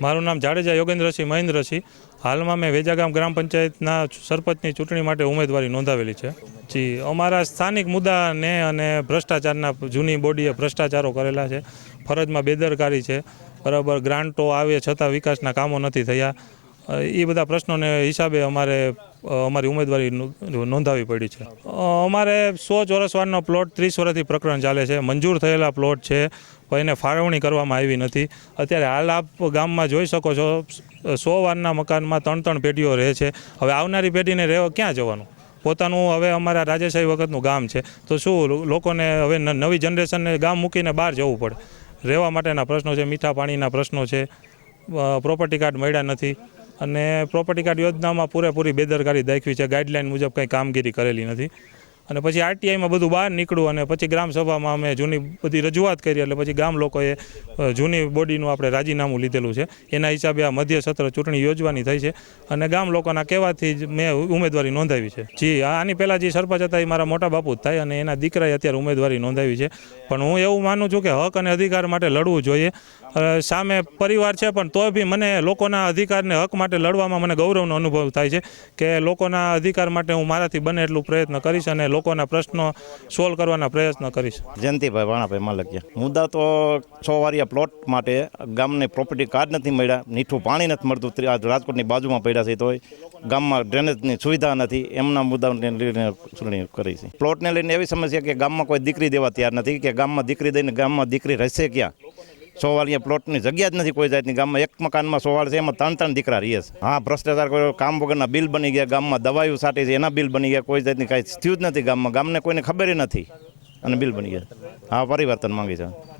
મારું નામ જાડેજા યોગેન્દ્રસિંહ મહેન્દ્રસિંહ. હાલમાં મેં વેજાગામ ગ્રામ પંચાયતના સરપંચની ચૂંટણી માટે ઉમેદવારી નોંધાવેલી છે. જી, અમારા સ્થાનિક મુદ્દાને અને ભ્રષ્ટાચારના જૂની બોડીએ ભ્રષ્ટાચારો કરેલા છે. ફરજમાં બેદરકારી છે. બરાબર, ગ્રાન્ટો આવે છતાં વિકાસના કામો નથી થયા. એ બધા પ્રશ્નોને હિસાબે અમારે અમારી ઉમેદવારી નોંધાવી પડી છે. અમારે સો ચોરસવારનો પ્લોટ, ત્રીસ વર્ષથી પ્રકરણ ચાલે છે. મંજૂર થયેલા પ્લોટ છે. પણ એને ફાળવણી કરવામાં આવી નથી. અત્યારે હાલ આપ ગામમાં જોઈ શકો છો, સો વારના મકાનમાં ત્રણ ત્રણ પેઢીઓ રહે છે. હવે આવનારી પેઢીને રહેવા ક્યાં જવાનું? પોતાનું હવે અમારા રાજેશાહી વખતનું ગામ છે. તો શું લોકોને હવે નવી જનરેશનને ગામ મૂકીને બહાર જવું પડે? રહેવા માટેના પ્રશ્નો છે, મીઠા પાણીના પ્રશ્નો છે. પ્રોપર્ટી કાર્ડ મળ્યા નથી. અને પ્રોપર્ટી કાર્ડ યોજનામાં પૂરેપૂરી બેદરકારી દાખવી છે. ગાઈડલાઇન મુજબ કંઈ કામગીરી કરેલી નથી. અને પછી આરટીઆઈમાં બધું બહાર નીકળ્યું અને પછી ગ્રામસભામાં અમે જૂની બધી રજૂઆત કરી એટલે પછી ગામ લોકોએ જૂની બોડીનું આપણે રાજીનામું લીધેલું છે. એના હિસાબે આ મધ્ય સત્ર ચૂંટણી યોજવાની થઈ છે અને ગામ લોકોના કહેવાથી જ મેં ઉમેદવારી નોંધાવી છે. જી, આની પહેલાં જે સરપંચ હતા એ મારા મોટા બાપુ જ થાય અને એના દીકરાએ અત્યારે ઉમેદવારી નોંધાવી છે. પણ હું એવું માનું છું કે હક અને અધિકાર માટે લડવું જોઈએ. સામે પરિવાર છે પણ તોય બી મને લોકોના અધિકારને હક માટે લડવામાં મને ગૌરવનો અનુભવ થાય છે કે લોકોના અધિકાર માટે હું મારાથી બને એટલું પ્રયત્ન કરીશ અને લોકોના પ્રશ્નો સોલ્વ કરવાના પ્રયત્ન કરીશ. જયંતિભાઈ વાણાભાઈ માલકિયા. મુદ્દા તો છ વારિયા પ્લોટ માટે ગામને પ્રોપર્ટી કાર્ડ નથી મળ્યા મીઠું પાણી નથી મળતું રાજકોટની બાજુમાં પડ્યા છે તોય ગામમાં ડ્રેનેજની સુવિધા નથી, એમના મુદ્દાને લઈને ચૂંટણી કરી છે. પ્લોટને લઈને એવી સમસ્યા કે ગામમાં કોઈ દીકરી દેવા તૈયાર નથી, કે ગામમાં દીકરી દઈને ગામમાં દીકરી રહેશે ક્યાં? સો વાળીયા પ્લોટની જગ્યા જ નથી, કોઈ જાતની. ગામમાં એક મકાનમાં સોવાળ છે, એમાં ત્રણ ત્રણ દીકરા રહીએ છે. હા, ભ્રષ્ટાચાર કર્યો, કામ વગરના બિલ બની ગયા, ગામમાં દવાઈઓ સાટી છે, એના બિલ બની ગયા, કોઈ જાતની કાંઈ થયું જ નથી ગામમાં. ગામને કોઈને ખબર નથી. અને બિલ બની ગયા. હા, પરિવર્તન માંગી છે.